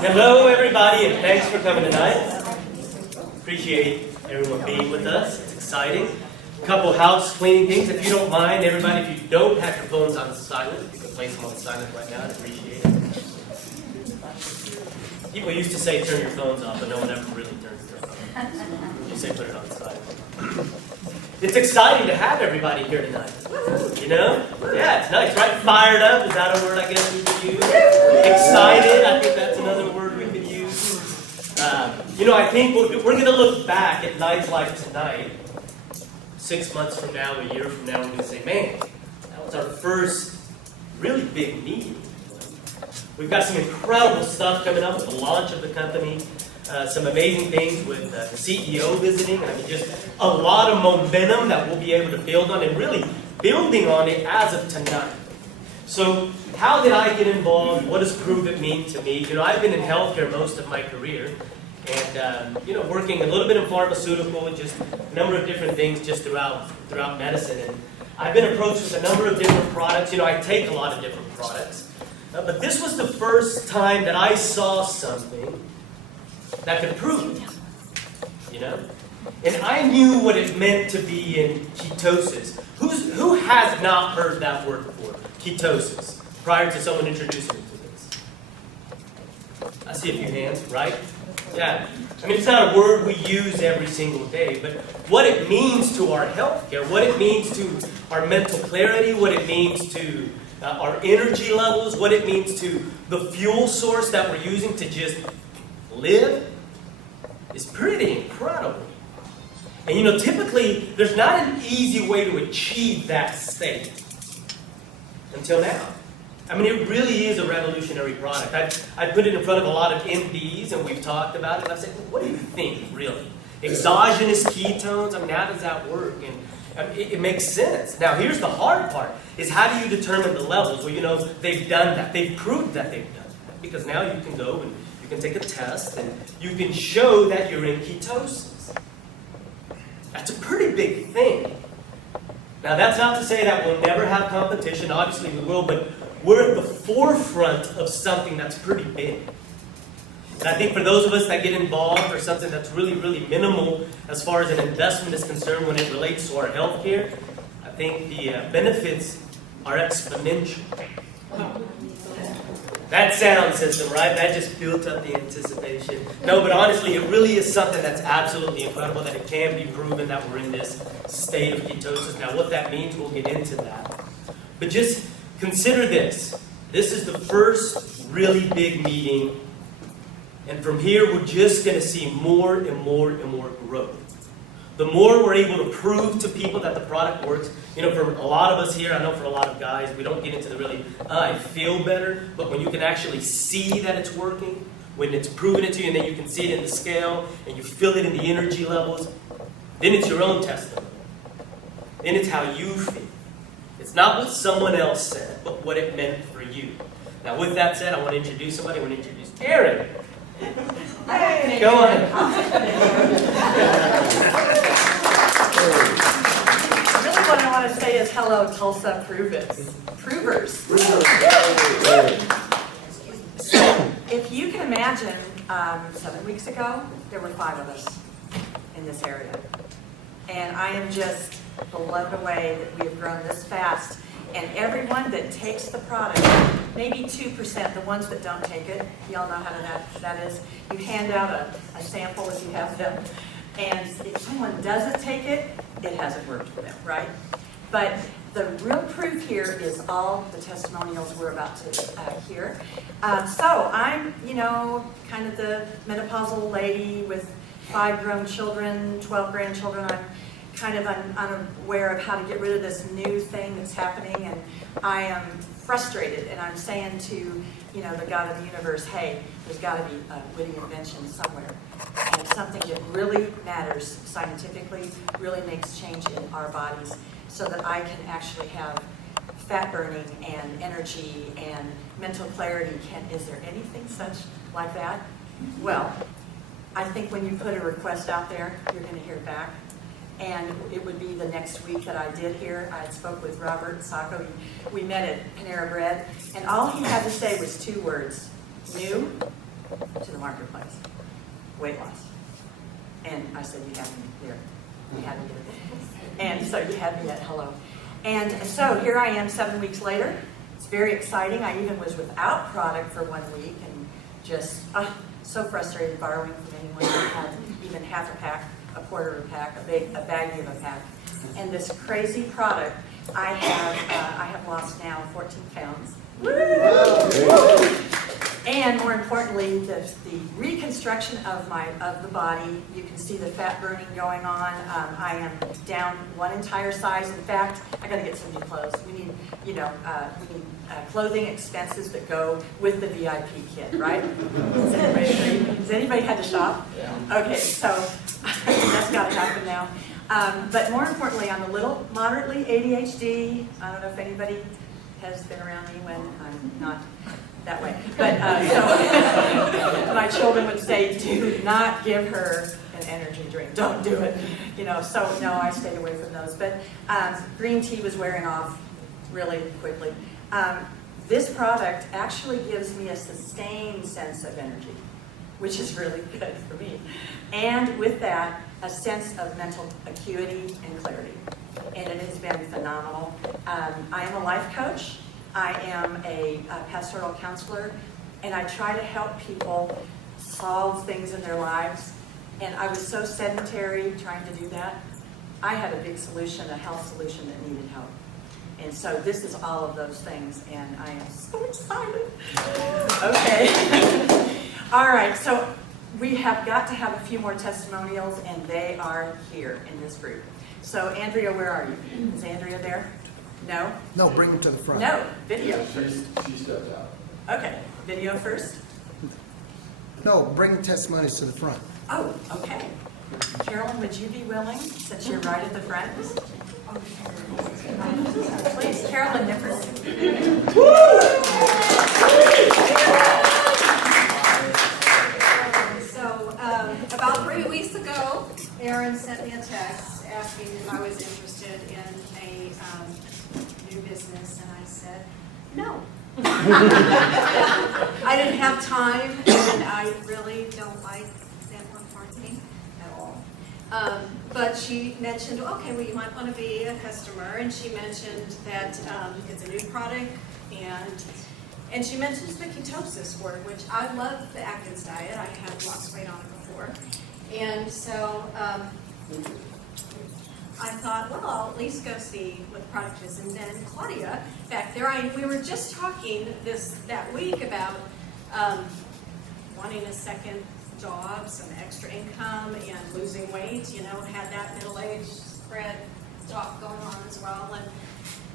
Hello, everybody, and thanks for coming tonight. Appreciate everyone being with us. It's exciting. A couple house cleaning things. If you don't mind, everybody, if you don't have your phones on silent, you can place them on silent right now. I'd appreciate it. People used to say turn your phones off, but no one ever really turns their phone off. You say put it on silent. It's exciting to have everybody here tonight. You know? Yeah, it's nice, right? Fired up, is that a word I guess we could use? Excited, I think that's another word we could use. I think we're going to look back at nights like tonight, 6 months from now, a year from now, we're going to say, man, that was our first really big meeting. We've got some incredible stuff coming up with the launch of the company. Some amazing things with the CEO visiting. I mean, just a lot of momentum that we'll be able to build on and really building on it as of tonight. So how did I get involved? What does Prove It mean to me? I've been in healthcare most of my career and, working a little bit in pharmaceutical and just a number of different things just throughout medicine. And I've been approached with a number of different products. I take a lot of different products. But this was the first time that I saw something that could prove it, And I knew what it meant to be in ketosis. Who has not heard that word before, ketosis, prior to someone introducing me to this? I see a few hands, right? Yeah. I mean, it's not a word we use every single day, but what it means to our healthcare, what it means to our mental clarity, what it means to our energy levels, what it means to the fuel source that we're using to just live is pretty incredible. And typically there's not an easy way to achieve that state until now. I mean, it really is a revolutionary product. I put it in front of a lot of MDs and we've talked about it. And I've said, what do you think, really? Exogenous ketones, I mean, how does that work? And it makes sense. Now, here's the hard part, is how do you determine the levels? Well, they've done that. They've proved that they've done that. Because now you can go and you can take a test and you can show that you're in ketosis. That's a pretty big thing. Now, that's not to say that we'll never have competition. Obviously, we will, but we're at the forefront of something that's pretty big. And I think for those of us that get involved for something that's really, really minimal as far as an investment is concerned when it relates to our health care, I think the benefits are exponential. That sound system, right? That just built up the anticipation. No, but honestly, it really is something that's absolutely incredible, that it can be proven that we're in this state of ketosis. Now, what that means, we'll get into that. But just consider this. This is the first really big meeting. And from here, we're just going to see more and more and more growth. The more we're able to prove to people that the product works, for a lot of us here, I know for a lot of guys, we don't get into the really, I feel better, but when you can actually see that it's working, when it's proven it to you, and then you can see it in the scale, and you feel it in the energy levels, then it's your own testimony. Then it's how you feel. It's not what someone else said, but what it meant for you. Now, with that said, I want to introduce somebody. I want to introduce Aaron. Hey. Go on. Really what I want to say is hello, Tulsa Provers. So, if you can imagine, 7 weeks ago, there were 5 of us in this area. And I am just blown away that we have grown this fast. And everyone that takes the product, maybe 2%, the ones that don't take it, y'all know how that is. You hand out a sample if you have them. And if someone doesn't take it, it hasn't worked for them, right? But the real proof here is all the testimonials we're about to hear. So I'm, kind of the menopausal lady with 5 grown children, 12 grandchildren. I'm kind of unaware of how to get rid of this new thing that's happening, and I am frustrated, and I'm saying to, the God of the universe, hey, there's got to be a witty invention somewhere, and something that really matters scientifically, really makes change in our bodies, so that I can actually have fat burning and energy and mental clarity. Is there anything such like that? Well, I think when you put a request out there, you're going to hear back. And it would be the next week that I did here. I spoke with Robert Sacco. We met at Panera Bread. And all he had to say was 2 words: new marketplace, weight loss. And I said, you have me here. You had me here. And so you had me at hello. And so here I am 7 weeks later. It's very exciting. I even was without product for 1 week and just so frustrated borrowing from anyone who had even half a pack, a quarter of a pack, a baggie of a pack. And this crazy product, I have lost now 14 pounds. Woo! And more importantly, the reconstruction of the body. You can see the fat burning going on. I am down 1 entire size. In fact, I got to get some new clothes. We need, clothing expenses that go with the VIP kit, right? Does anybody agree? Has anybody had to shop? Yeah. Okay, so that's got to happen now. But more importantly, I'm a little moderately ADHD. I don't know if anybody has been around me when I'm not that way. But so my children would say, do not give her an energy drink. Don't do it. So no, I stayed away from those. But green tea was wearing off really quickly. This product actually gives me a sustained sense of energy, which is really good for me. And with that, a sense of mental acuity and clarity. And it has been phenomenal. I am a life coach. I am a pastoral counselor, and I try to help people solve things in their lives. And I was so sedentary trying to do that. I had a big solution, a health solution that needed help. And so this is all of those things, and I am so excited. Okay. All right, so we have got to have a few more testimonials, and they are here in this group. So Andrea, where are you? Is Andrea there? No? No, bring them to the front. No, video Yeah, first. she stepped out. Okay, video first. No, bring the testimonies to the front. Oh, okay. Carolyn, would you be willing, since you're right at the front? Please, Carolyn Nippers. So, about 3 weeks ago, Aaron sent me a text asking if I was interested in a new business, and I said, no. I didn't have time, and I really don't like network marketing at all. But she mentioned, okay, well, you might want to be a customer, and she mentioned that it's a new product, and she mentions the ketosis word, which I love the Atkins diet. I have lost weight on it before. And so I thought, well, I'll at least go see what the product is. And then Claudia, back there, we were just talking that week about wanting a second job, some extra income, and losing weight. Had that middle-aged spread talk going on as well. And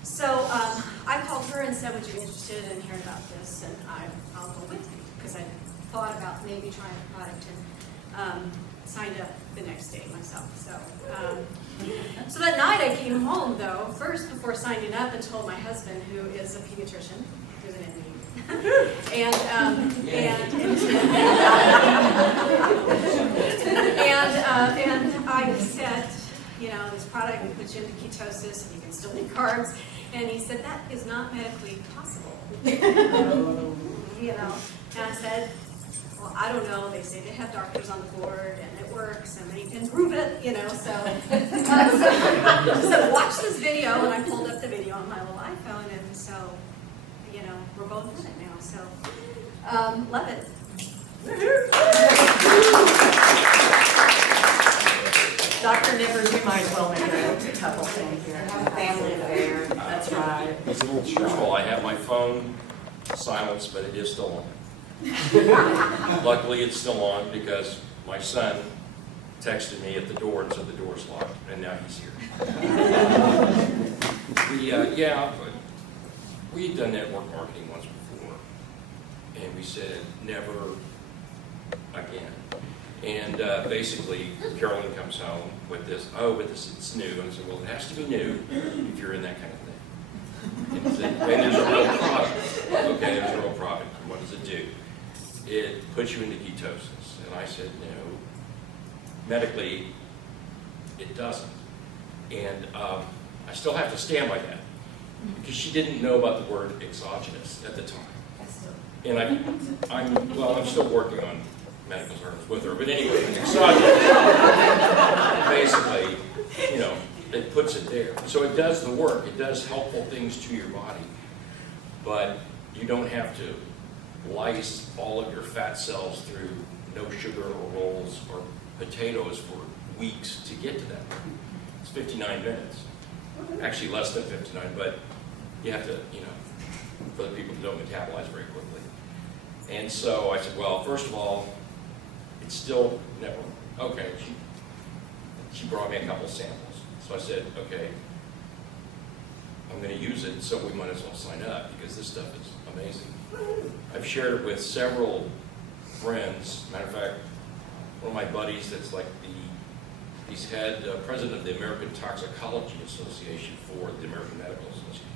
so I called her and said, would you be interested in hearing about this? And I'll go with you, because I thought about maybe trying the product, and signed up the next day myself. So that night I came home, though, first before signing up, and told my husband, who is a pediatrician, who's an MD, and I said, this product will put you into ketosis, and you can still eat carbs. And he said, that is not medically possible. And I said, well, I don't know. They say they have doctors on the board, and it works, and they can prove it, So watch this video, and I pulled up the video on my little iPhone, and so, we're both in it now. So, love it. Dr. Nippers, you might as well make a couple things here. Family affair, that's right. It's a little truthful. I have my phone silenced, but it is still on. Luckily, it's still on because my son texted me at the door and said the door's locked, and now he's here. But we'd done network marketing once before, and we said never again. And basically, Carolyn comes home with this, it's new. And I said, well, it has to be new if you're in that kind of thing. And there's a real product. Okay, there's a real product. And what does it do? It puts you into ketosis. And I said, no. Medically, it doesn't. And I still have to stand by that. Because she didn't know about the word exogenous at the time. And I'm still working on medical terms with her, but anyway, exogenous, basically, you know, it puts it there. So it does the work. It does helpful things to your body, but you don't have to lyse all of your fat cells through no sugar or rolls or potatoes for weeks to get to that. It's 59 minutes. Actually less than 59, but you have to, you know, for the people who don't metabolize very quickly. And so I said, well, first of all, it's still never, okay. She brought me a couple samples. So I said, okay, I'm going to use it, so we might as well sign up because this stuff is amazing. I've shared it with several friends. Matter of fact, one of my buddies that's like he's president of the American Toxicology Association for the American Medical Association.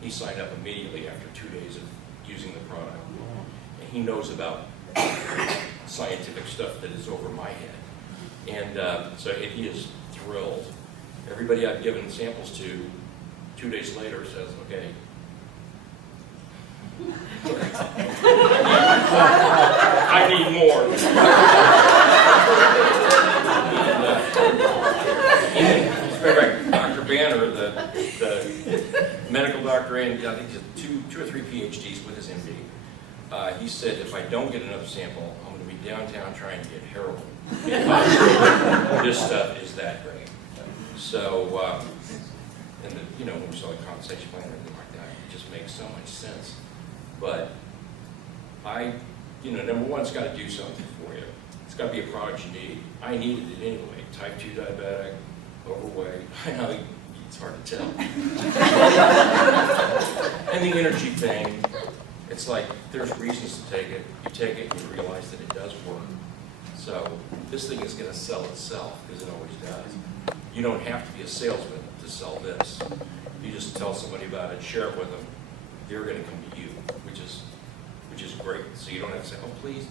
He signed up immediately after 2 days of using the product. And he knows about scientific stuff that is over my head. And so he is thrilled. Everybody I've given samples to, 2 days later says, okay, I need more. And Dr. Banner, the medical doctor, and I think he's two or three PhDs with his MD, he said if I don't get another sample, I'm going to be downtown trying to get heroin. This stuff is that great. So, and you know, when we saw the compensation plan and everything like that, it just makes so much sense. But number one, it's got to do something for you. It's got to be a product you need. I needed it anyway. Type 2 diabetic, overweight. I know it's hard to tell. And the energy thing, it's like there's reasons to take it. You take it and you realize that it does work. So this thing is going to sell itself, because it always does. You don't have to be a salesman to sell this. You just tell somebody about it, share it with them. They're going to come to you, which is great. So you don't have to say, oh, please.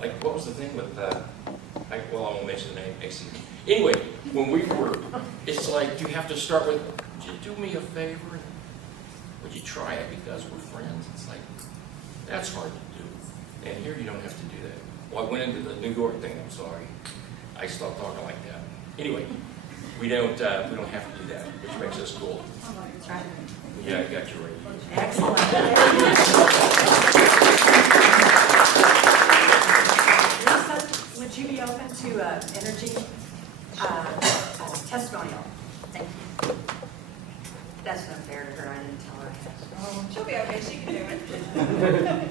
Like, what was the thing with, I won't mention the name, AC. Anyway, when we were, it's like you have to start with, would you do me a favor? Would you try it because we're friends? It's like, that's hard to do. And here you don't have to do that. Well, I went into the New York thing, I'm sorry. I stopped talking like that. Anyway, we don't have to do that, which makes us cool. Yeah, I got you right. Excellent. Lisa, would you be open to an energy testimonial? Thank you. That's not fair to her. I didn't tell her. She'll be okay, she can do it.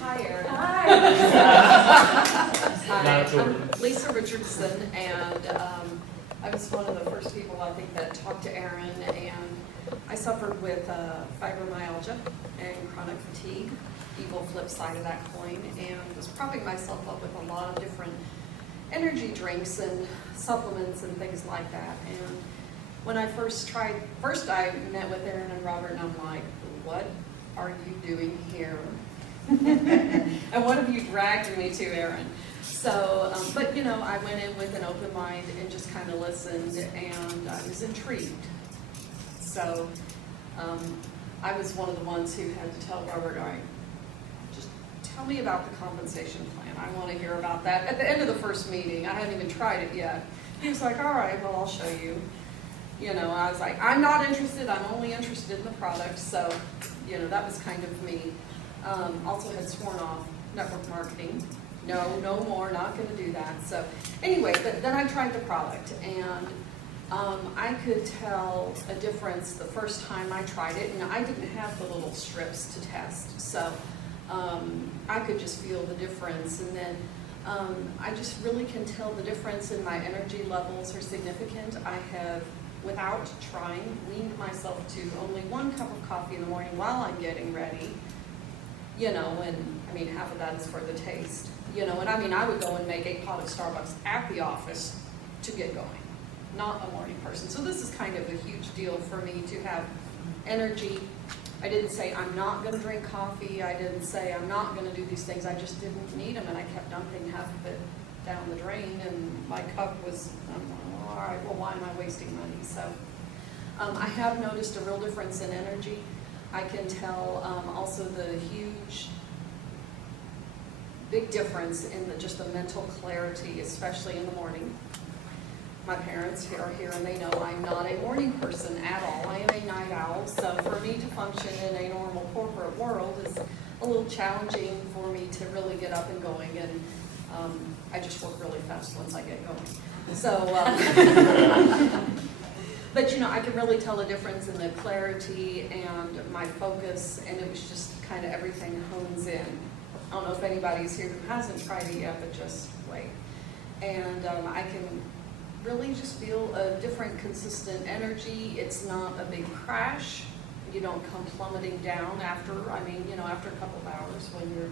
Hi, Erin. Hi. Hi, I'm Lisa Richardson, and I was one of the first people, I think, that talked to Erin, and I suffered with fibromyalgia and chronic fatigue, evil flip side of that coin, and was propping myself up with a lot of different energy drinks and supplements and things like that. And when I first I met with Erin and Robert, and I'm like, what are you doing here? And what have you dragged me to, Erin? So, but you know, I went in with an open mind and just kind of listened, and I was intrigued. So, I was one of the ones who had to tell Robert, all right, just tell me about the compensation plan. I want to hear about that. At the end of the first meeting, I hadn't even tried it yet. He was like, all right, well, I'll show you. You know, I was like, I'm not interested. I'm only interested in the product. So, you know, that was kind of me. Also had sworn off network marketing. No more, not going to do that. So anyway, then I tried the product, and I could tell a difference the first time I tried it, and I didn't have the little strips to test. So I could just feel the difference, and then I just really can tell the difference in my energy levels are significant. I have, without trying, weaned myself to only 1 cup of coffee in the morning while I'm getting ready. You know, and I mean, half of that is for the taste. You know, and I mean, I would go and make a pot of Starbucks at the office to get going. Not a morning person. So this is kind of a huge deal for me to have energy. I didn't say I'm not going to drink coffee. I didn't say I'm not going to do these things. I just didn't need them, and I kept dumping half of it down the drain, and my cup was, I'm like, all right, well, why am I wasting money? So I have noticed a real difference in energy. I can tell also the huge big difference in just the mental clarity, especially in the morning. My parents are here and they know I'm not a morning person at all. I am a night owl, so for me to function in a normal corporate world is a little challenging for me to really get up and going, and I just work really fast once I get going. So, but I can really tell a difference in the clarity and my focus, and it was just kind of everything hones in. I don't know if anybody's here who hasn't tried it yet, but just wait. And I can really just feel a different consistent energy. It's not a big crash. You don't come plummeting down after a couple of hours when your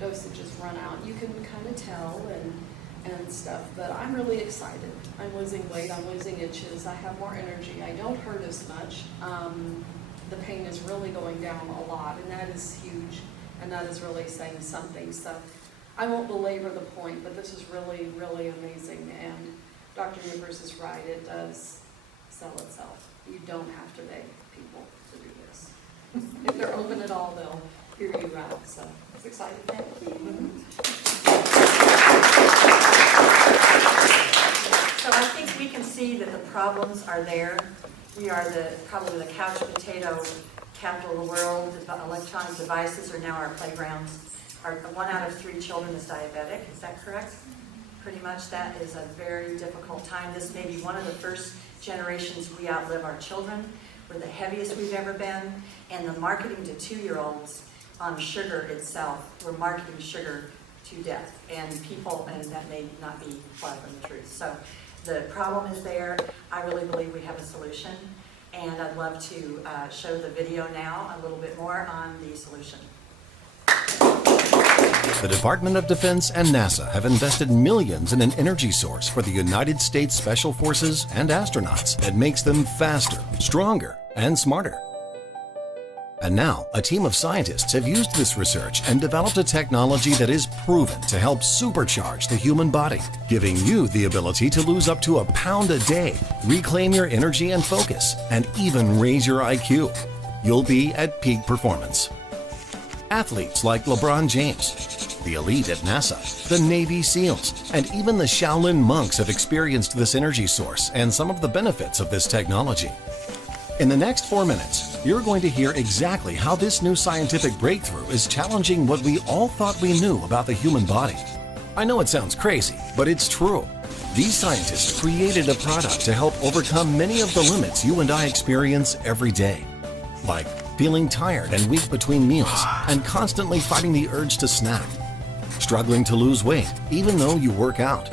dosages run out. You can kind of tell and stuff, but I'm really excited. I'm losing weight, I'm losing inches, I have more energy, I don't hurt as much. The pain is really going down a lot, and that is huge, and that is really saying something. So I won't belabor the point, but this is really, really amazing, and Dr. Newbers is right, it does sell itself. You don't have to beg people to do this. If they're open at all, they'll hear you out, so it's exciting. Thank you. So I think we can see that the problems are there. We are probably the couch potato capital of the world. Electronic devices are now our playgrounds. 1 out of 3 children is diabetic. Is that correct? Pretty much that is a very difficult time. This may be one of the first generations we outlive our children. We're the heaviest we've ever been. And the marketing to 2-year-olds on sugar itself, we're marketing sugar to death. And that may not be far from the truth. So the problem is there. I really believe we have a solution. And I'd love to show the video now a little bit more on the solution. The Department of Defense and NASA have invested millions in an energy source for the United States Special Forces and astronauts that makes them faster, stronger, and smarter. And now, a team of scientists have used this research and developed a technology that is proven to help supercharge the human body, giving you the ability to lose up to 1 pound a day, reclaim your energy and focus, and even raise your IQ. You'll be at peak performance. Athletes like LeBron James, the elite at NASA, the Navy SEALs, and even the Shaolin monks have experienced this energy source and some of the benefits of this technology. In the next 4 minutes, you're going to hear exactly how this new scientific breakthrough is challenging what we all thought we knew about the human body. I know it sounds crazy, but it's true. These scientists created a product to help overcome many of the limits you and I experience every day, like feeling tired and weak between meals and constantly fighting the urge to snack, struggling to lose weight even though you work out,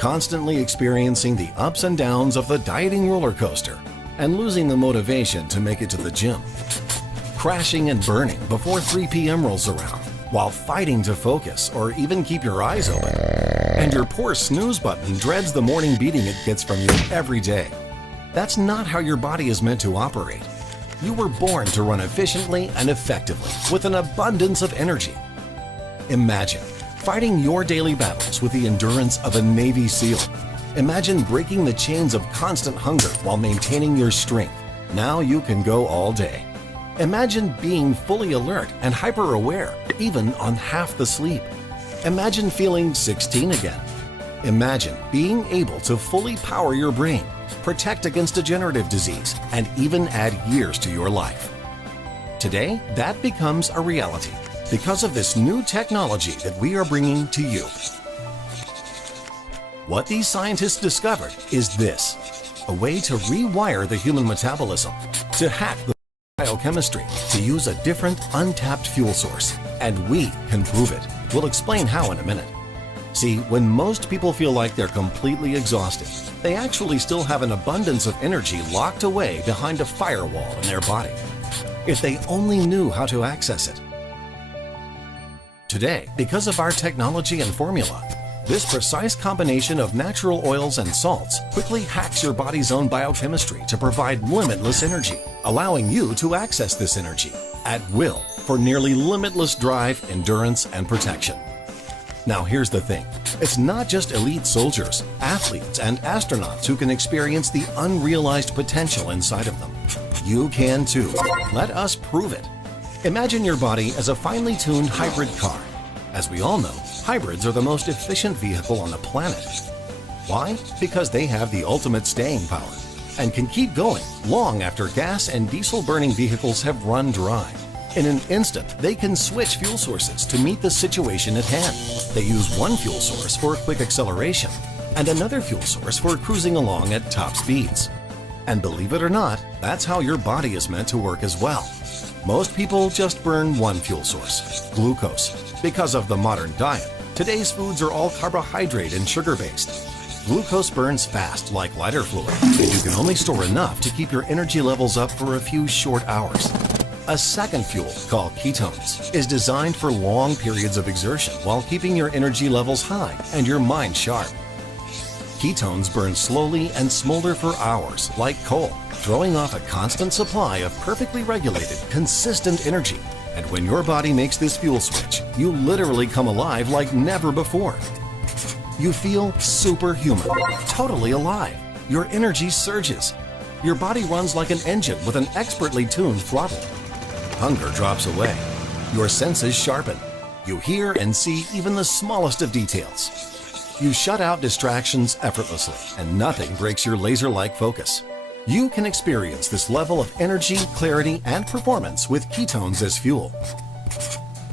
constantly experiencing the ups and downs of the dieting roller coaster, and losing the motivation to make it to the gym, crashing and burning before 3 p.m. rolls around while fighting to focus or even keep your eyes open, and your poor snooze button dreads the morning beating it gets from you every day. That's not how your body is meant to operate. You were born to run efficiently and effectively with an abundance of energy. Imagine fighting your daily battles with the endurance of a Navy SEAL. Imagine breaking the chains of constant hunger while maintaining your strength. Now you can go all day. Imagine being fully alert and hyper-aware, even on half the sleep. Imagine feeling 16 again. Imagine being able to fully power your brain, protect against degenerative disease, and even add years to your life. Today, that becomes a reality because of this new technology that we are bringing to you. What these scientists discovered is this: a way to rewire the human metabolism, to hack the biochemistry, to use a different, untapped fuel source. And we can prove it. We'll explain how in a minute. See, when most people feel like they're completely exhausted, they actually still have an abundance of energy locked away behind a firewall in their body. If they only knew how to access it. Today, because of our technology and formula, this precise combination of natural oils and salts quickly hacks your body's own biochemistry to provide limitless energy, allowing you to access this energy at will for nearly limitless drive, endurance, and protection. Now here's the thing. It's not just elite soldiers, athletes, and astronauts who can experience the unrealized potential inside of them. You can too. Let us prove it. Imagine your body as a finely tuned hybrid car. As we all know, Hybrids are the most efficient vehicle on the planet. Why? Because they have the ultimate staying power and can keep going long after gas and diesel-burning vehicles have run dry. In an instant, they can switch fuel sources to meet the situation at hand. They use one fuel source for quick acceleration and another fuel source for cruising along at top speeds. And believe it or not, that's how your body is meant to work as well. Most people just burn one fuel source, glucose. Because of the modern diet, today's foods are all carbohydrate and sugar-based. Glucose burns fast like lighter fluid, and you can only store enough to keep your energy levels up for a few short hours. A second fuel, called ketones, is designed for long periods of exertion while keeping your energy levels high and your mind sharp. Ketones burn slowly and smolder for hours like coal, throwing off a constant supply of perfectly regulated, consistent energy. And when your body makes this fuel switch, you literally come alive like never before. You feel superhuman, totally alive. Your energy surges. Your body runs like an engine with an expertly tuned throttle. Hunger drops away. Your senses sharpen. You hear and see even the smallest of details. You shut out distractions effortlessly, and nothing breaks your laser-like focus. You can experience this level of energy, clarity, and performance with ketones as fuel.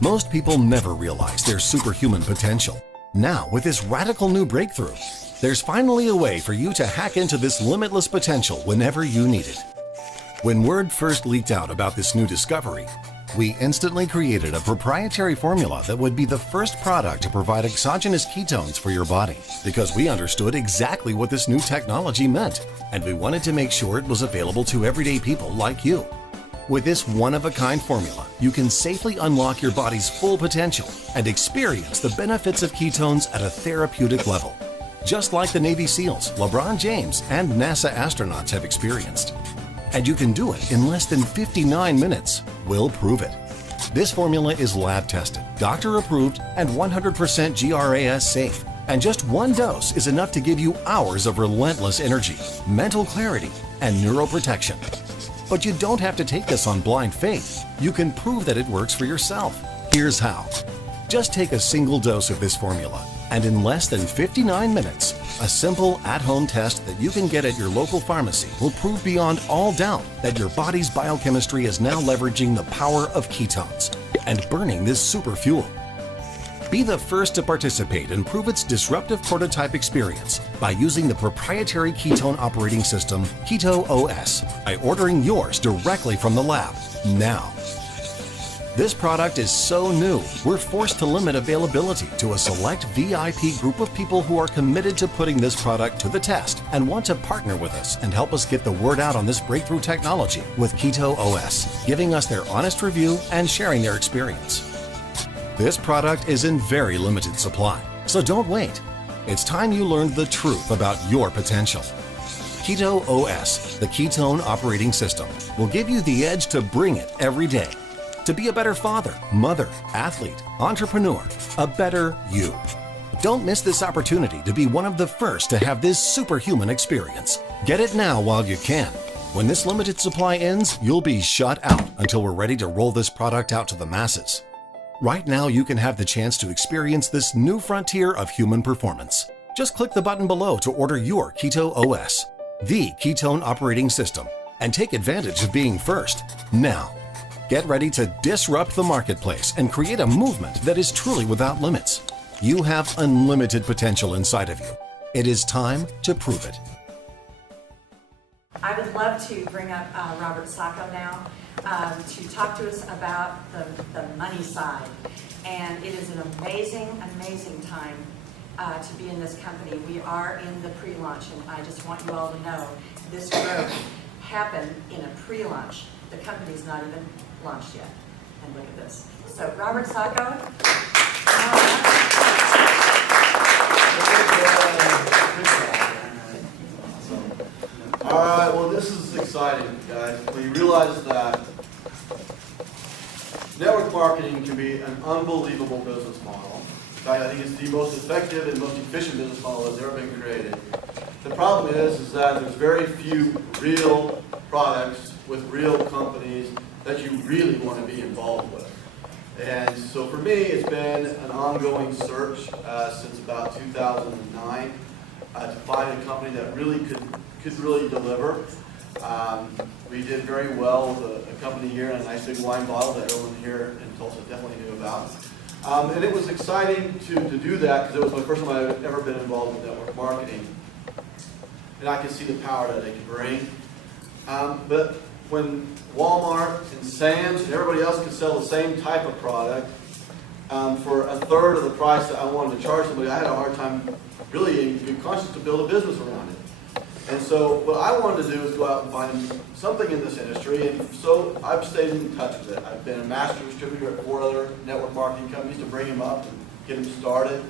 Most people never realize their superhuman potential. Now, with this radical new breakthrough, there's finally a way for you to hack into this limitless potential whenever you need it. When word first leaked out about this new discovery, we instantly created a proprietary formula that would be the first product to provide exogenous ketones for your body, because we understood exactly what this new technology meant, and we wanted to make sure it was available to everyday people like you. With this one-of-a-kind formula, you can safely unlock your body's full potential and experience the benefits of ketones at a therapeutic level, just like the Navy SEALs, LeBron James, and NASA astronauts have experienced. And you can do it in less than 59 minutes. We'll prove it. This formula is lab-tested, doctor-approved, and 100% GRAS safe. And just one dose is enough to give you hours of relentless energy, mental clarity, and neuroprotection. But you don't have to take this on blind faith. You can prove that it works for yourself. Here's how. Just take a single dose of this formula, and in less than 59 minutes, a simple at-home test that you can get at your local pharmacy will prove beyond all doubt that your body's biochemistry is now leveraging the power of ketones and burning this super fuel. Be the first to participate and prove its disruptive prototype experience by using the proprietary ketone operating system Keto OS by ordering yours directly from the lab now. This product is so new, we're forced to limit availability to a select VIP group of people who are committed to putting this product to the test and want to partner with us and help us get the word out on this breakthrough technology with Keto OS, giving us their honest review and sharing their experience. This product is in very limited supply, so don't wait. It's time you learned the truth about your potential. Keto OS, the ketone operating system, will give you the edge to bring it every day. To be a better father, mother, athlete, entrepreneur, a better you. Don't miss this opportunity to be one of the first to have this superhuman experience. Get it now while you can. When this limited supply ends, you'll be shut out until we're ready to roll this product out to the masses. Right now, you can have the chance to experience this new frontier of human performance. Just click the button below to order your Keto OS, the ketone operating system, and take advantage of being first now. Get ready to disrupt the marketplace and create a movement that is truly without limits. You have unlimited potential inside of you. It is time to prove it. I would love to bring up Robert Sacco now to talk to us about the money side. And it is an amazing, amazing time to be in this company. We are in the pre-launch, and I just want you all to know this growth happened in a pre-launch. The company's not even launched yet. And look at this. So, Robert Sacco. All right, well, this is exciting, guys. We realize that network marketing can be an unbelievable business model. In fact, I think it's the most effective and most efficient business model that's ever been created. The problem is that there's very few real products with real companies that you really want to be involved with. And so for me, it's been an ongoing search since about 2009 to find a company that really could really deliver. We did very well with a company here in a nice big wine bottle that everyone here in Tulsa definitely knew about. And it was exciting to do that because it was my first time I've ever been involved with network marketing. And I could see the power that they could bring. But when Walmart and Sam's and everybody else could sell the same type of product for a third of the price that I wanted to charge somebody, I had a hard time really being conscious to build a business around it. And so what I wanted to do was go out and find something in this industry, and so I've stayed in touch with it. I've been a master distributor at 4 other network marketing companies to bring them up and get them started.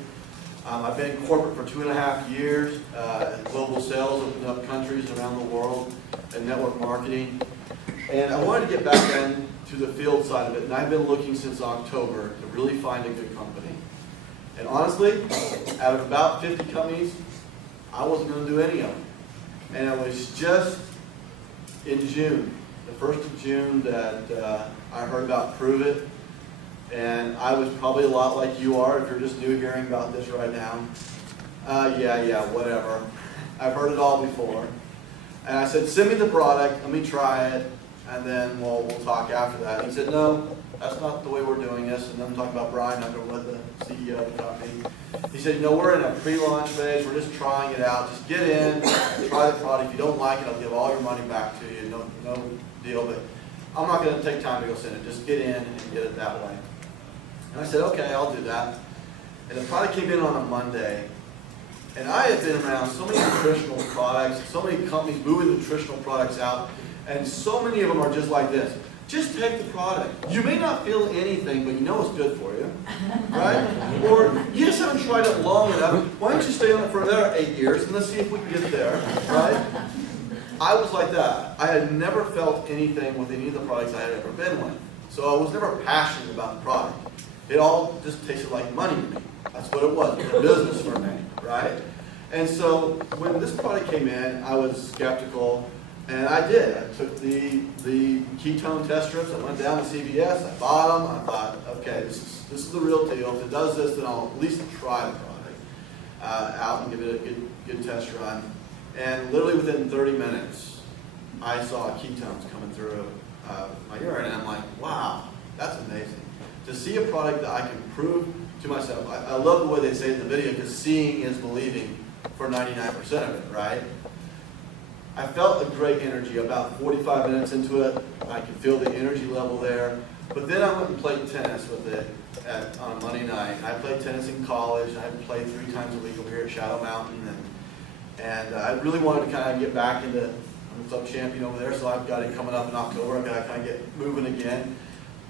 I've been in corporate for 2.5 years, global sales, opened up countries around the world, and network marketing. And I wanted to get back then to the field side of it, and I've been looking since October to really find a good company. And honestly, out of about 50 companies, I wasn't going to do any of them. And it was just in June, the 1st of June, that I heard about Prove It. And I was probably a lot like you are if you're just new hearing about this right now. Yeah, whatever. I've heard it all before. And I said, send me the product, let me try it, and then we'll talk after that. And he said, no, that's not the way we're doing this. And then I'm talking about Brian, I'm going to let the CEO of the company. He said, we're in a pre-launch phase, we're just trying it out. Just get in, try the product. If you don't like it, I'll give all your money back to you. No deal, but I'm not going to take time to go send it. Just get in and get it that way. And I said, okay, I'll do that. And the product came in on a Monday. And I have been around so many nutritional products, so many companies moving nutritional products out, and so many of them are just like this. Just take the product. You may not feel anything, but you know it's good for you, right? Or you just haven't tried it long enough. Why don't you stay on it for another 8 years, and let's see if we can get there, right? I was like that. I had never felt anything with any of the products I had ever been with. So I was never passionate about the product. It all just tasted like money to me. That's what it was. It was a business for me, right? And so when this product came in, I was skeptical, and I did. I took the ketone test strips. I went down to CVS. I bought them. I thought, okay, this is the real deal. If it does this, then I'll at least try the product out and give it a good test run. And literally within 30 minutes, I saw ketones coming through my urine, and I'm like, wow, that's amazing. To see a product that I can prove to myself. I love the way they say it in the video, because seeing is believing for 99% of it, right? I felt a great energy. About 45 minutes into it, I could feel the energy level there. But then I went and played tennis with it on Monday night. I played tennis in college. I played 3 times a week over here at Shadow Mountain. And I really wanted to kind of get back into, I'm a club champion over there, so I've got it coming up in October. I've got to kind of get moving again.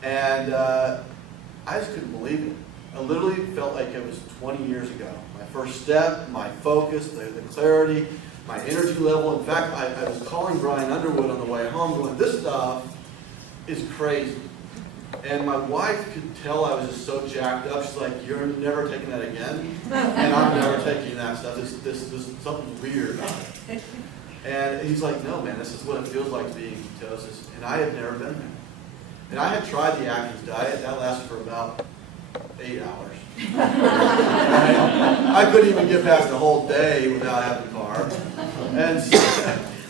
And I just couldn't believe it. I literally felt like it was 20 years ago. My first step, my focus, the clarity, my energy level. In fact, I was calling Brian Underwood on the way home going, this stuff is crazy. And my wife could tell I was just so jacked up. She's like, you're never taking that again? And I'm never taking that stuff. This something's weird about it. And he's like, no, man, this is what it feels like to be in ketosis. And I had never been there. And I had tried the Atkins diet. That lasted for about 8 hours. I couldn't even get past the whole day without having carbs.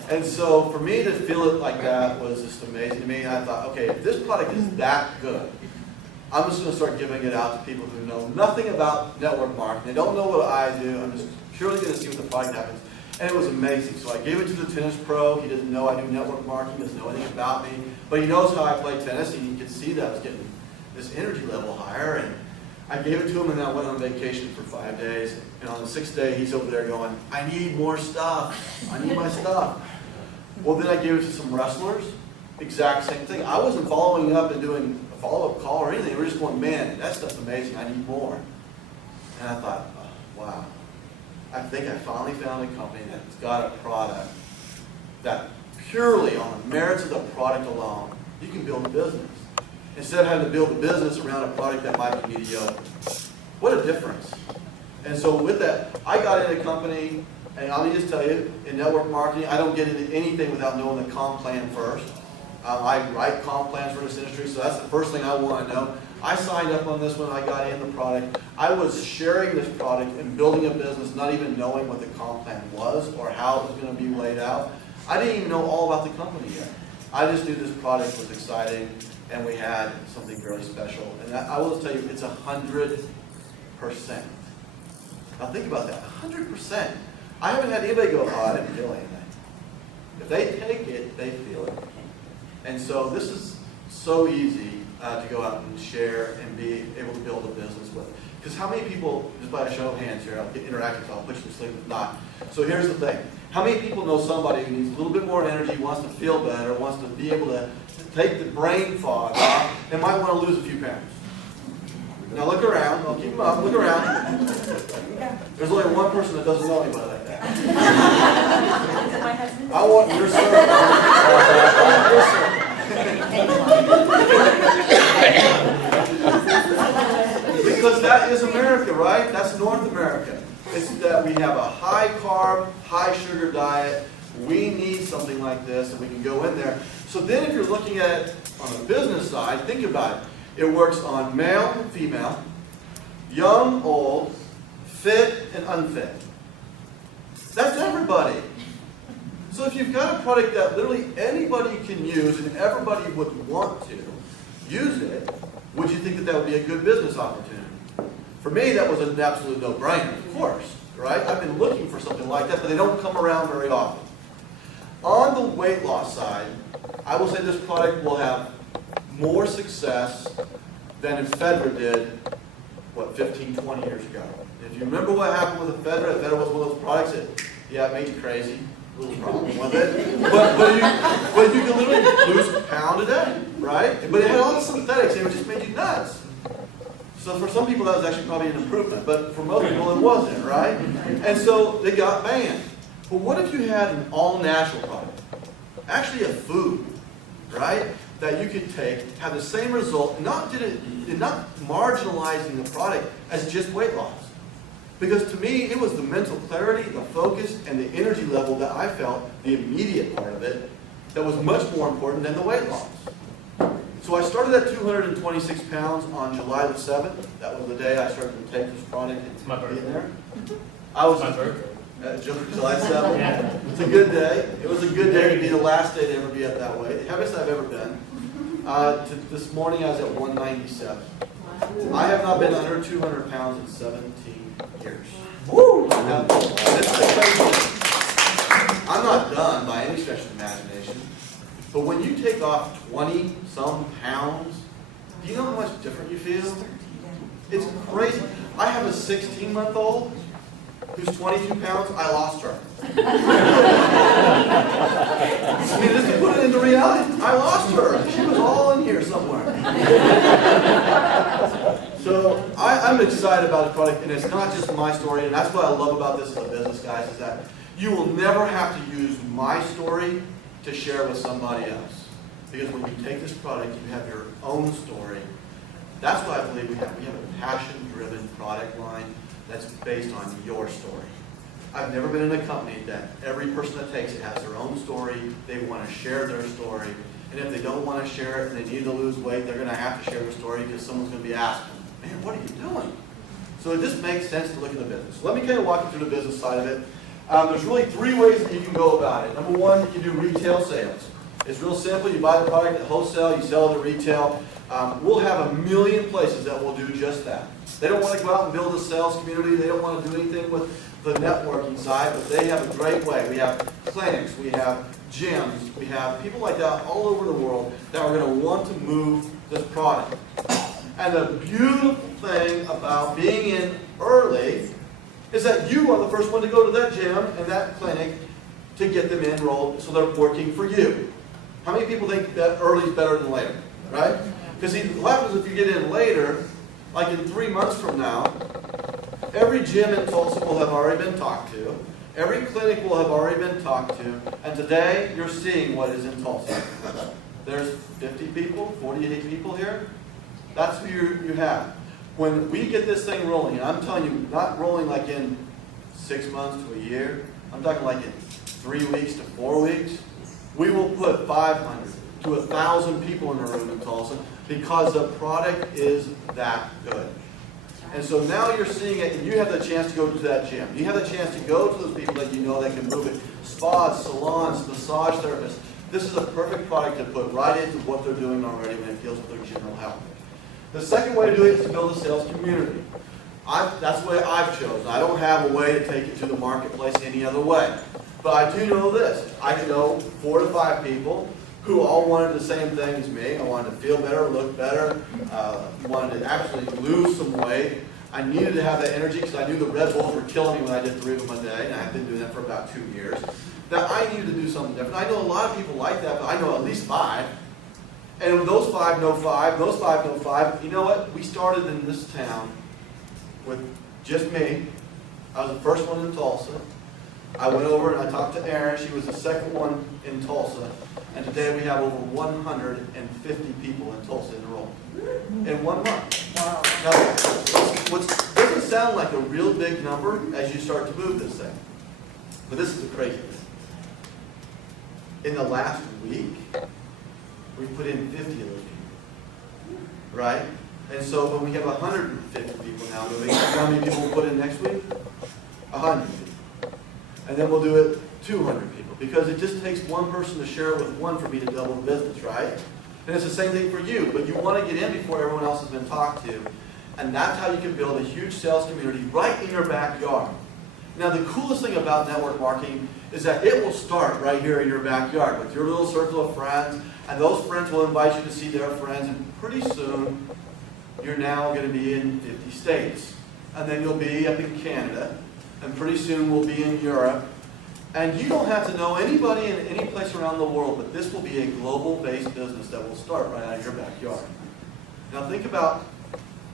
And so for me to feel it like that was just amazing to me. I thought, okay, if this product is that good, I'm just going to start giving it out to people who know nothing about network marketing. They don't know what I do. I'm just purely going to see what the product happens. And it was amazing. So I gave it to the tennis pro. He doesn't know I do network marketing, doesn't know anything about me. But he knows how I play tennis, and you could see that I was getting this energy level higher. And I gave it to him, and then I went on vacation for 5 days. And on the 6th day, he's over there going, I need more stuff. I need my stuff. Well, then I gave it to some wrestlers. Exact same thing. I wasn't following up and doing a follow-up call or anything. We were just going, man, that stuff's amazing. I need more. And I thought, oh, wow. I think I finally found a company that's got a product that purely on the merits of the product alone, you can build a business. Instead of having to build a business around a product that might be mediocre. What a difference. And so with that, I got in a company, and let me just tell you, in network marketing, I don't get into anything without knowing the comp plan first. I write comp plans for this industry, so that's the first thing I want to know. I signed up on this when I got in the product. I was sharing this product and building a business, not even knowing what the comp plan was or how it was going to be laid out. I didn't even know all about the company yet. I just knew this product was exciting and we had something really special. And I will just tell you, it's 100%. Now think about that, 100%. I haven't had anybody go, oh, I didn't feel anything. If they take it, they feel it. And so this is so easy to go out and share and be able to build a business with. Because how many people, just by a show of hands here, I'll get interactive, so I'll put you to sleep if not. So here's the thing. How many people know somebody who needs a little bit more energy, wants to feel better, wants to be able to take the brain fog off, and might want to lose a few pounds? Now look around, I'll keep them up, look around. There's only one person that doesn't know anybody like that. I want your circle. Because that is America, right? That's North America. It's that we have a high carb, high sugar diet. We need something like this, and we can go in there. So then if you're looking at it on the business side, think about it. It works on male and female, young, old, fit, and unfit. That's everybody. So if you've got a product that literally anybody can use and everybody would want to use it, would you think that that would be a good business opportunity? For me, that was an absolute no-brainer, of course, right? I've been looking for something like that, but they don't come around very often. On the weight loss side, I will say this product will have more success than Ephedra did, 15, 20 years ago. If you remember what happened with Ephedra, Ephedra was one of those products that, yeah, it made you crazy. A little problem with it. But you can literally lose a pound a day, right? But it had all the synthetics, and it just made you nuts. So for some people, that was actually probably an improvement. But for most people, it wasn't, right? And so they got banned. But what if you had an all-natural product? Actually a food, right? That you could take, have the same result, not marginalizing the product as just weight loss. Because to me, it was the mental clarity, the focus, and the energy level that I felt, the immediate part of it, that was much more important than the weight loss. So I started at 226 pounds on July the 7th. That was the day I started to take this product and my birthday. be in there. I was My birthday. July 7th. Yeah. It's a good day. It was a good day to be the last day to ever be at that weight. The heaviest I've ever been. This morning I was at 197. I have not been under 200 pounds in 17 years. Woo! Now, this is the crazy thing. I'm not done by any stretch of the imagination. But when you take off 20-some pounds, do you know how much different you feel? It's crazy. I have a 16-month-old who's 22 pounds. I lost her. I mean, just to put it into reality, I lost her. She was all in here somewhere. So I'm excited about this product, and it's not just my story, and that's what I love about this as a business, guys, is that you will never have to use my story to share with somebody else. Because when you take this product, you have your own story. That's what I believe we have. We have a passion-driven product line that's based on your story. I've never been in a company that every person that takes it has their own story. They want to share their story. And if they don't want to share it and they need to lose weight, they're going to have to share their story because someone's going to be asking, man, what are you doing? So it just makes sense to look at the business. So let me kind of walk you through the business side of it. There's really 3 ways that you can go about it. Number 1, you can do retail sales. It's real simple. You buy the product at wholesale, you sell it at retail. We'll have a million places that will do just that. They don't want to go out and build a sales community. They don't want to do anything with the networking side, but they have a great way. We have clinics, we have gyms, we have people like that all over the world that are going to want to move this product. And the beautiful thing about being in early is that you are the first one to go to that gym and that clinic to get them enrolled so they're working for you. How many people think that early is better than later, right? Because what happens if you get in later, like in 3 months from now, every gym in Tulsa will have already been talked to. Every clinic will have already been talked to. And today, you're seeing what is in Tulsa. There's 50 people, 48 people here. That's who you have. When we get this thing rolling, and I'm telling you, not rolling like in 6 months to a year. I'm talking like in 3 weeks to 4 weeks. We will put 500 to 1,000 people in a room in Tulsa. because the product is that good. And so now you're seeing it, and you have the chance to go to that gym. You have the chance to go to those people that you know that can move it. Spas, salons, massage therapists. This is a perfect product to put right into what they're doing already when it deals with their general health. The second way to do it is to build a sales community. That's the way I've chosen. I don't have a way to take it to the marketplace any other way. But I do know this. I know 4 to 5 people who all wanted the same thing as me. I wanted to feel better, look better, wanted to actually lose some weight. I needed to have that energy because I knew the Red Bulls were killing me when I did 3 of them a day, and I've been doing that for about 2 years. That I needed to do something different. I know a lot of people like that, but I know at least 5. And when those 5 know 5, those 5 know 5, you know what? We started in this town with just me. I was the first one in Tulsa. I went over and I talked to Erin. She was the second one in Tulsa. And today we have over 150 people in Tulsa enrolled in 1 month. Wow. Now, what doesn't sound like a real big number as you start to move this thing. But this is the crazy thing. In the last week, we've put in 50 of those people. Right? And so when we have 150 people now, do we know how many people we'll put in next week? 100 people. And then we'll do it 200 people. Because it just takes one person to share it with one for me to double the business, right? And it's the same thing for you. But you want to get in before everyone else has been talked to. And that's how you can build a huge sales community right in your backyard. Now the coolest thing about network marketing is that it will start right here in your backyard with your little circle of friends. And those friends will invite you to see their friends. And pretty soon, you're now going to be in 50 states. And then you'll be up in Canada. And pretty soon we'll be in Europe. And you don't have to know anybody in any place around the world, but this will be a global-based business that will start right out of your backyard. Now think about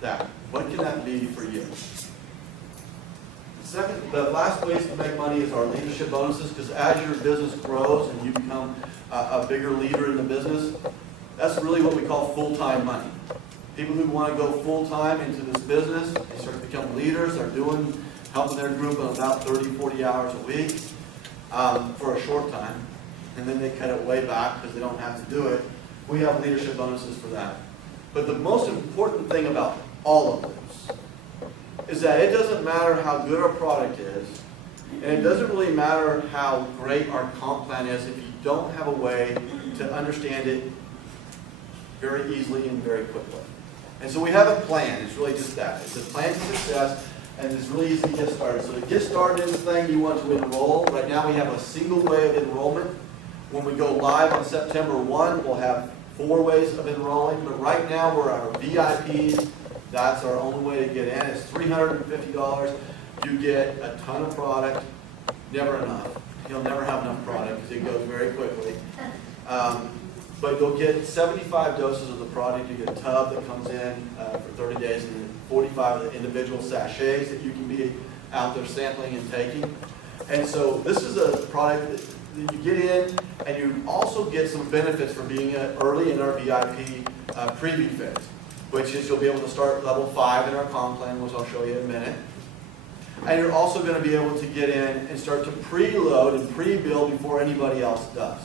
that. What can that be for you? The last ways to make money is our leadership bonuses, because as your business grows and you become a bigger leader in the business, that's really what we call full-time money. People who want to go full-time into this business, they start to become leaders, they're helping their group on about 30, 40 hours a week for a short time, and then they cut it way back because they don't have to do it. We have leadership bonuses for that. But the most important thing about all of this is that it doesn't matter how good our product is, and it doesn't really matter how great our comp plan is if you don't have a way to understand it very easily and very quickly. And so we have a plan. It's really just that. It's a plan to success, and it's really easy to get started. So to get started in the thing, you want to enroll. Right now we have a single way of enrollment. When we go live on September 1, we'll have 4 ways of enrolling. But right now we're our VIPs. That's our only way to get in. It's $350. You get a ton of product. Never enough. You'll never have enough product because it goes very quickly. But you'll get 75 doses of the product. You get a tub that comes in for 30 days, and then 45 of the individual sachets that you can be out there sampling and taking. And so this is a product that you get in, and you also get some benefits for being early in our VIP preview phase, which is you'll be able to start level 5 in our comp plan, which I'll show you in a minute. And you're also going to be able to get in and start to preload and pre-build before anybody else does.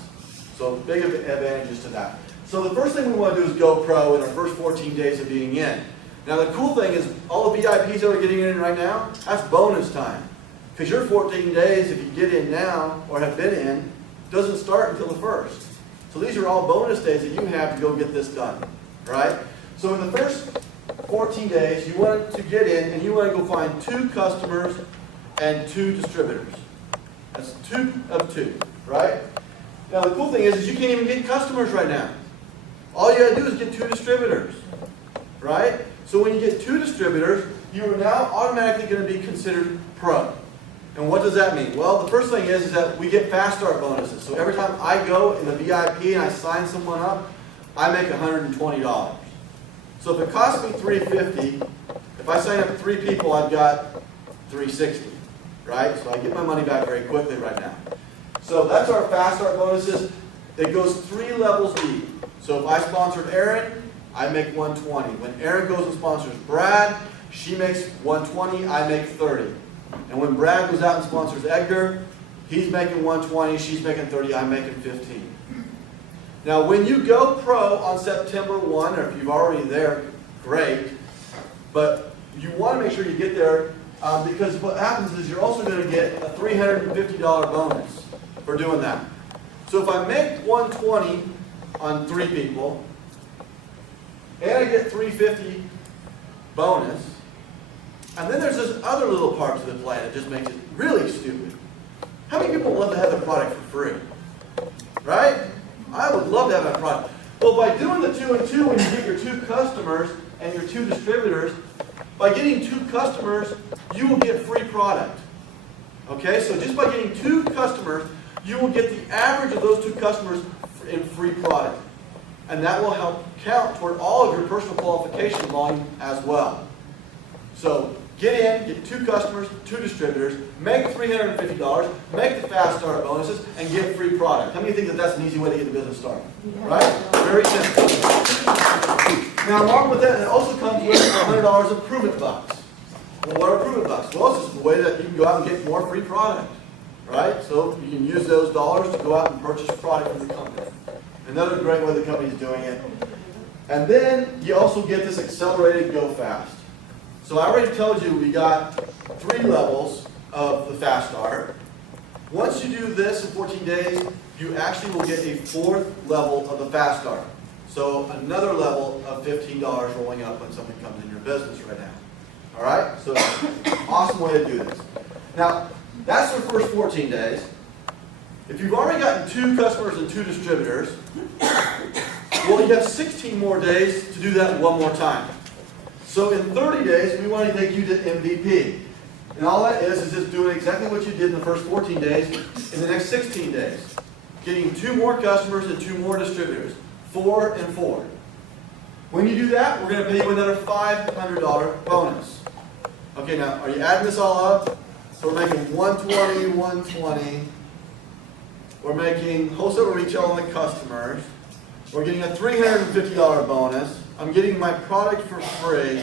So big advantages to that. So the first thing we want to do is go pro in our first 14 days of being in. Now the cool thing is all the VIPs that are getting in right now, that's bonus time. Because your 14 days, if you get in now or have been in, doesn't start until the 1st. So these are all bonus days that you have to go get this done. Right? So in the first 14 days, you want to get in and you want to go find 2 customers and 2 distributors. That's 2 of 2, right? Now the cool thing is you can't even get customers right now. All you got to do is get 2 distributors, right? So when you get 2 distributors, you are now automatically going to be considered pro. And what does that mean? Well, the first thing is that we get fast start bonuses. So every time I go in the VIP and I sign someone up, I make $120. So if it costs me $350, if I sign up 3 people, I've got $360, right? So I get my money back very quickly right now. So that's our fast start bonuses. It goes 3 levels deep. So if I sponsored Erin, I make $120. When Erin goes and sponsors Brad, she makes $120, I make $30. And when Brad goes out and sponsors Edgar, he's making $120, she's making $30, I'm making $15. Now, when you go pro on September 1, or if you've already there, great. But you want to make sure you get there because what happens is you're also going to get a $350 bonus for doing that. So if I make 120 on 3 people, and I get 350 bonus, and then there's this other little part to the plan that just makes it really stupid. How many people would love to have the product for free? Right? I would love to have that product. Well, by doing the 2 and 2, when you get your 2 customers and your 2 distributors, by getting 2 customers, you will get free product. Okay, so just by getting 2 customers, you will get the average of those 2 customers in free product. And that will help count toward all of your personal qualification volume as well. So get in, get 2 customers, 2 distributors, make $350, make the fast start bonuses, and get free product. How many think that that's an easy way to get the business started? Right? Very simple. Now, along with that, it also comes with $100 of improvement bucks. Well, what are improvement bucks? Well, it's just a way that you can go out and get more free product. Right? So you can use those dollars to go out and purchase product from the company. Another great way the company is doing it. And then you also get this accelerated go fast. So I already told you we got 3 levels of the fast start. Once you do this in 14 days, you actually will get a 4th level of the fast start. So another level of $15 rolling up when something comes in your business right now. All right? So awesome way to do this. Now, that's the first 14 days. If you've already gotten 2 customers and 2 distributors, well, you have 16 more days to do that one more time. So in 30 days, we want to take you to MVP. And all that is just doing exactly what you did in the first 14 days in the next 16 days. Getting 2 more customers and 2 more distributors. 4 and 4. When you do that, we're going to pay you another $500 bonus. Okay, now, are you adding this all up? So we're making 120, 120. We're making wholesale retail on the customers. We're getting a $350 bonus. I'm getting my product for free.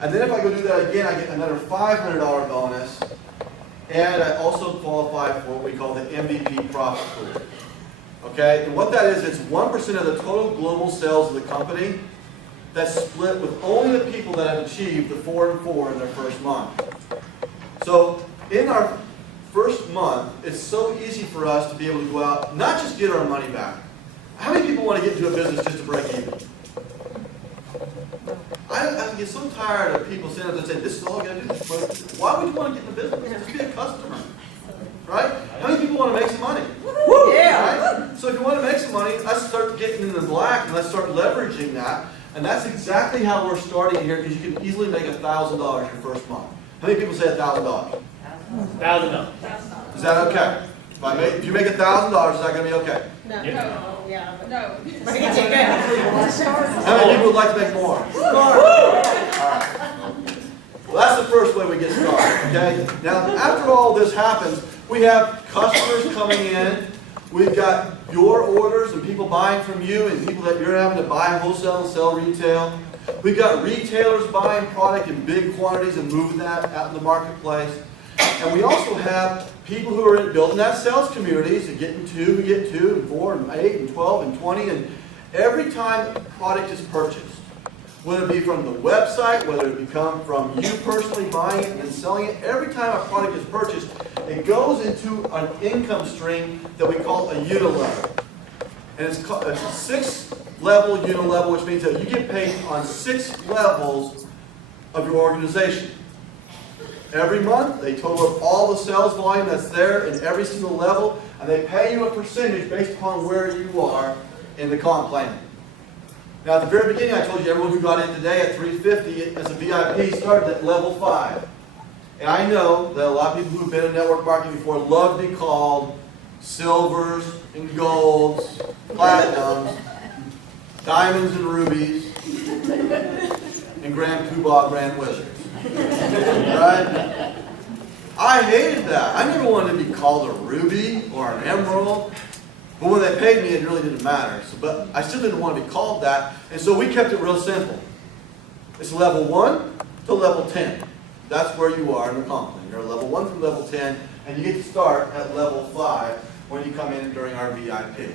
And then if I go do that again, I get another $500 bonus. And I also qualify for what we call the MVP profit pool. Okay? And what that is, it's 1% of the total global sales of the company that's split with only the people that have achieved the 4 and 4 in their first month. So in our first month, it's so easy for us to be able to go out, not just get our money back. How many people want to get into a business just to break even? I get so tired of people sitting up and saying, this is all I got to do. Why would you want to get in the business? Just be a customer. Right? How many people want to make some money? Woo! Yeah. Right? So if you want to make some money, let's start getting in the black and let's start leveraging that. And that's exactly how we're starting here, because you can easily make $1,000 your first month. How many people say $1,000? $1,000. Is that okay? If you make $1,000, is that going to be okay? No, yeah, but no. How many people would like to make more? All right. Well, that's the first way we get started, okay? Now, after all this happens, we have customers coming in. We've got your orders and people buying from you and people that you're having to buy wholesale and sell retail. We've got retailers buying product in big quantities and moving that out in the marketplace. And we also have people who are building that sales communities and getting 2, who get 2 and 4 and 8 and 12 and 20. And every time a product is purchased, whether it be from the website, whether it become from you personally buying it and then selling it, every time a product is purchased, it goes into an income stream that we call a unilevel. And it's a 6-level unilevel, which means that you get paid on 6 levels of your organization. Every month, they total up all the sales volume that's there in every single level, and they pay you a percentage based upon where you are in the comp plan. Now, at the very beginning, I told you everyone who got in today at $350 as a VIP started at level 5. And I know that a lot of people who've been in network marketing before love to be called silvers and golds, platinums, diamonds and rubies, and grand poobah grand wizards. Right? I hated that. I never wanted to be called a ruby or an emerald. But when they paid me, it really didn't matter. So, but I still didn't want to be called that. And so we kept it real simple. It's level 1 to level 10. That's where you are in the comp plan. You're level 1 through level 10, and you get to start at level 5 when you come in during our VIP.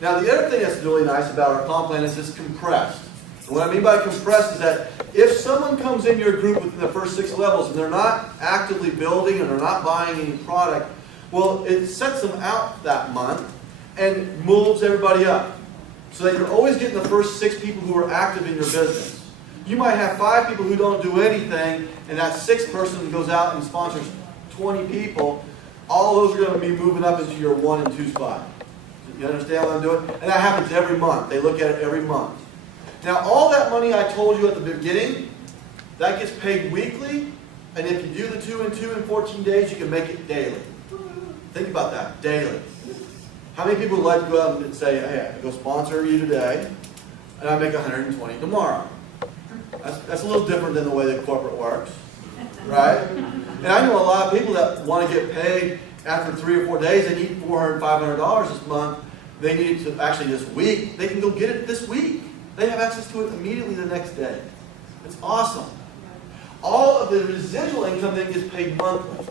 Now, the other thing that's really nice about our comp plan is it's compressed. And what I mean by compressed is that if someone comes in your group within the first 6 levels and they're not actively building and they're not buying any product, well, it sets them out that month and moves everybody up. So that you're always getting the first 6 people who are active in your business. You might have 5 people who don't do anything, and that 6th person goes out and sponsors 20 people. All those are going to be moving up into your 1 and 2 spot. You understand what I'm doing? And that happens every month. They look at it every month. Now, all that money I told you at the beginning, that gets paid weekly, and if you do the 2 and 2 in 14 days, you can make it daily. Think about that, daily. How many people would like to go out and say, hey, I go sponsor you today, and I make 120 tomorrow? That's a little different than the way that corporate works, right? And I know a lot of people that want to get paid after 3 or 4 days. They need $400, $500 this month. They need it to actually this week. They can go get it this week. They have access to it immediately the next day. It's awesome. All of the residual income then gets paid monthly.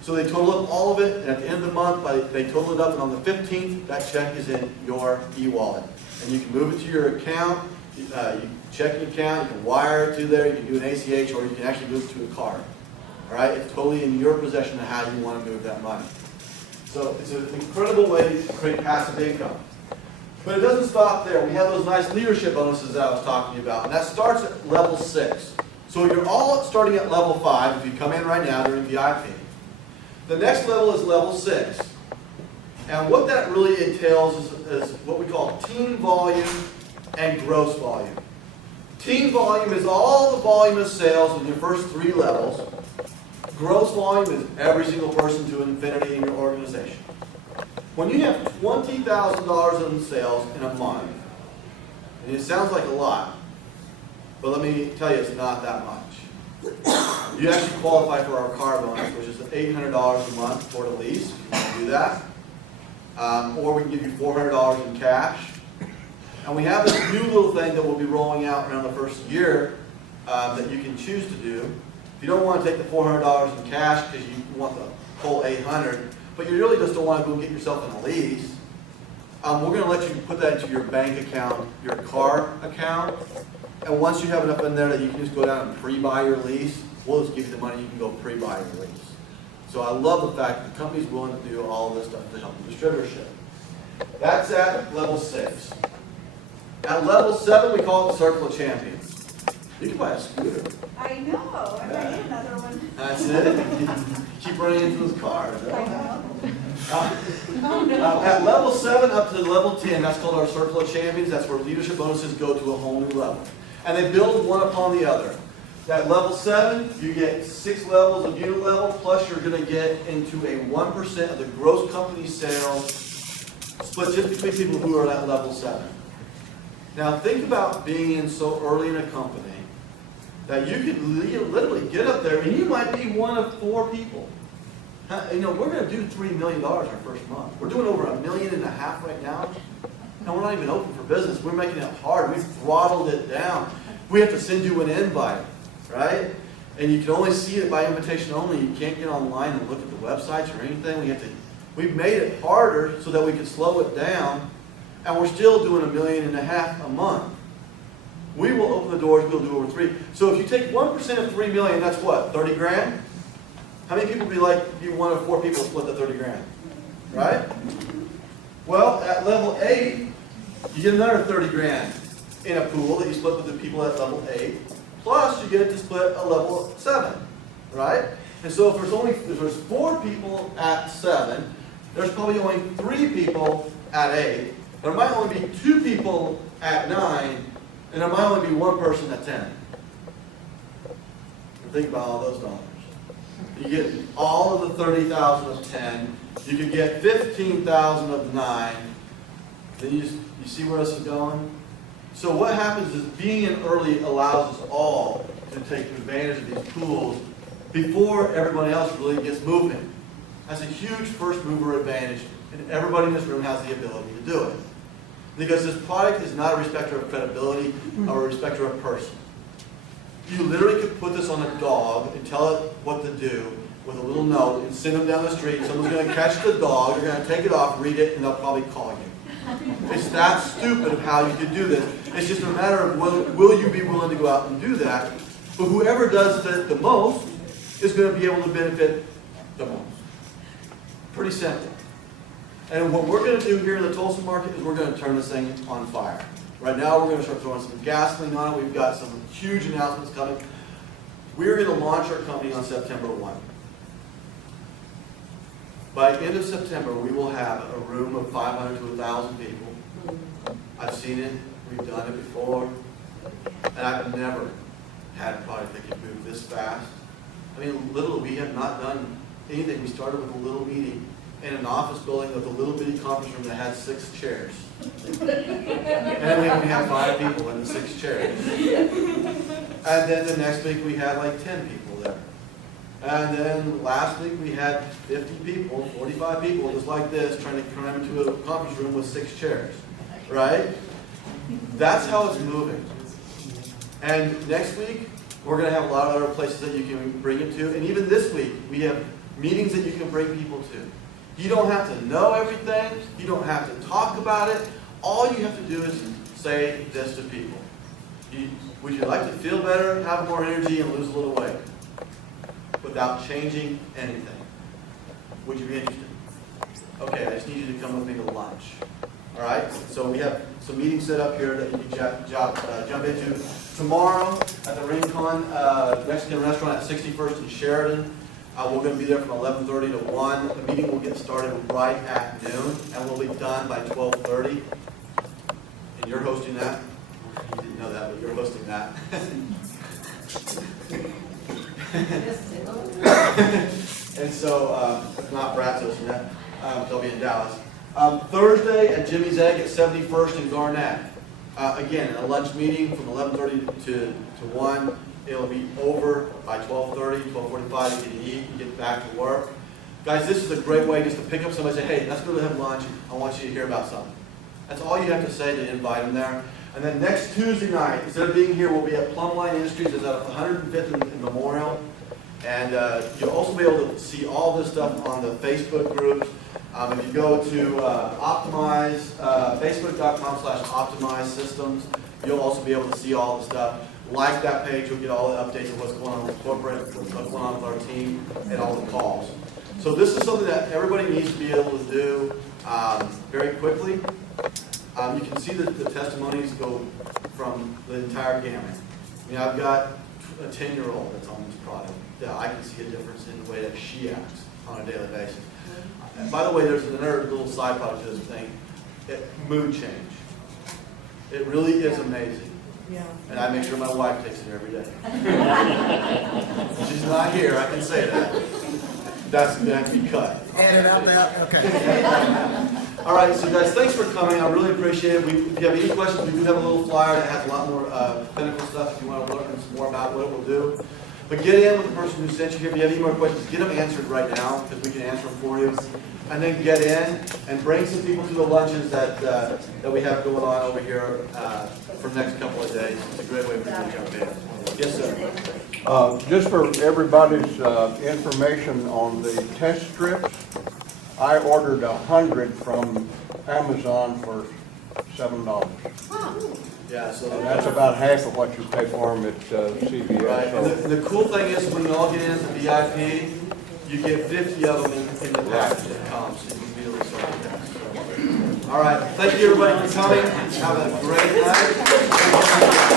So they total up all of it, and at the end of the month, they total it up, and on the 15th, that check is in your e-wallet. And you can move it to your account, checking account, you can wire it to there, you can do an ACH, or you can actually move it to a card. All right? It's totally in your possession of how you want to move that money. So it's an incredible way to create passive income. But it doesn't stop there. We have those nice leadership bonuses that I was talking about, and that starts at level 6. So you're all starting at level 5 if you come in right now during VIP. The next level is level 6. And what that really entails is what we call team volume and gross volume. Team volume is all the volume of sales in your first 3 levels. Gross volume is every single person to infinity in your organization. When you have $20,000 in sales in a month, and it sounds like a lot, but let me tell you, it's not that much. You actually qualify for our car bonus, which is $800 a month for the lease, if you want to do that. Or we can give you $400 in cash. And we have this new little thing that we'll be rolling out around the first year that you can choose to do. If you don't want to take the $400 in cash because you want the whole $800, but you really just don't want to go get yourself in a lease, we're going to let you put that into your bank account, your car account. And once you have enough in there that you can just go down and pre-buy your lease, we'll just give you the money, you can go pre-buy your lease. So I love the fact that the company's willing to do all of this stuff to help the distributorship. That's at level 6. At level 7, we call it the Circle of Champions. You can buy a scooter. I know, I might need another one. That's it. Keep running into those cars. I know. At level 7 up to level 10, that's called our Circle of Champions. That's where leadership bonuses go to a whole new level. And they build one upon the other. At level 7, you get 6 levels of unit level, plus you're going to get into a 1% of the gross company sales split just between people who are at level 7. Now think about being in so early in a company that you could literally get up there and you might be one of 4 people. You know, we're going to do $3 million our first month. We're doing over $1.5 million right now, and we're not even open for business. We're making it hard. We've throttled it down. We have to send you an invite, right? And you can only see it by invitation only. You can't get online and look at the websites or anything. We've made it harder so that we can slow it down, and we're still doing $1.5 million a month. We will open the doors. We'll do over 3. So if you take 1% of $3 million, that's what, 30 grand? How many people would be one of 4 people split the 30 grand? Right? Well, at level 8, you get another 30 grand in a pool that you split with the people at level 8. Plus, you get to split a level 7. Right? And so if there's 4 people at 7, there's probably only 3 people at 8. There might only be 2 people at 9, and there might only be 1 person at 10. And think about all those dollars. You get all of the 30,000 of 10. You could get 15,000 of 9. Then you see where this is going? So what happens is being in early allows us all to take advantage of these pools before everybody else really gets moving. That's a huge first mover advantage, and everybody in this room has the ability to do it. Because this product is not a respecter of credibility or a respecter of person. You literally could put this on a dog and tell it what to do with a little note and send them down the street. Someone's going to catch the dog, they're going to take it off, read it, and they'll probably call you. It's that stupid of how you could do this. It's just a matter of will you be willing to go out and do that? But whoever does the most is going to be able to benefit the most. Pretty simple. And what we're going to do here in the Tulsa market is we're going to turn this thing on fire. Right now we're going to start throwing some gasoline on it. We've got some huge announcements coming. We're going to launch our company on September 1. By the end of September, we will have a room of 500 to 1,000 people. I've seen it. We've done it before. And I've never had a product that could move this fast. I mean, literally, we have not done anything. We started with a little meeting in an office building with a little bitty conference room that had 6 chairs. And then we only had 5 people in the 6 chairs. And then the next week we had like 10 people there. And then last week we had 50 people, 45 people just like this trying to cram into a conference room with 6 chairs. Right? That's how it's moving. And next week we're going to have a lot of other places that you can bring them to. And even this week we have meetings that you can bring people to. You don't have to know everything. You don't have to talk about it. All you have to do is say this to people. Would you like to feel better, have more energy, and lose a little weight without changing anything? Would you be interested? Okay, I just need you to come with me to lunch. All right? So we have some meetings set up here that you can jump into. Tomorrow at the Rincon Mexican restaurant at 61st and Sheridan. We're going to be there from 11:30 to 1. The meeting will get started right at noon, and we'll be done by 12:30. And you're hosting that. You didn't know that, but you're hosting that. And so, if not, Brad's hosting that. They'll be in Dallas. Thursday at Jimmy's Egg at 71st and Garnett. Again, a lunch meeting from 11:30 to 1. It'll be over by 12:30, 12:45. You can eat, you get back to work. Guys, this is a great way just to pick up somebody and say, hey, let's go to have lunch. I want you to hear about something. That's all you have to say to invite them there. And then next Tuesday night, instead of being here, we'll be at Plumline Industries. It's at 105th and Memorial. And you'll also be able to see all this stuff on the Facebook groups. If you go to Optimize, facebook.com/Optimize Systems, you'll also be able to see all the stuff. Like that page, you'll get all the updates of what's going on with corporate, what's going on with our team, and all the calls. So this is something that everybody needs to be able to do very quickly. You can see that the testimonies go from the entire gamut. I mean, I've got a 10-year-old that's on this product. Yeah, I can see a difference in the way that she acts on a daily basis. And by the way, there's another little side product to this thing. Mood change. It really is amazing. Yeah. And I make sure my wife takes it every day. She's not here, I can say that. That's going to have to be cut. Edit out that, okay. All right, so guys, thanks for coming. I really appreciate it. If you have any questions, we do have a little flyer that has a lot more clinical stuff if you want to learn some more about what it will do. But get in with the person who sent you here. If you have any more questions, get them answered right now because we can answer them for you. And then get in and bring some people to the luncheons that we have going on over here for the next couple of days. It's a great way for you to jump in. Yes, sir. Just for everybody's information on the test strips, I ordered 100 from Amazon for $7. Yeah, so And that's about half of what you pay for them at CVS. right. So And the cool thing is when you all get into VIP, you get 50 of them in the package that comes, so you can immediately start the test. So, all right, thank you everybody for coming. Have a great night.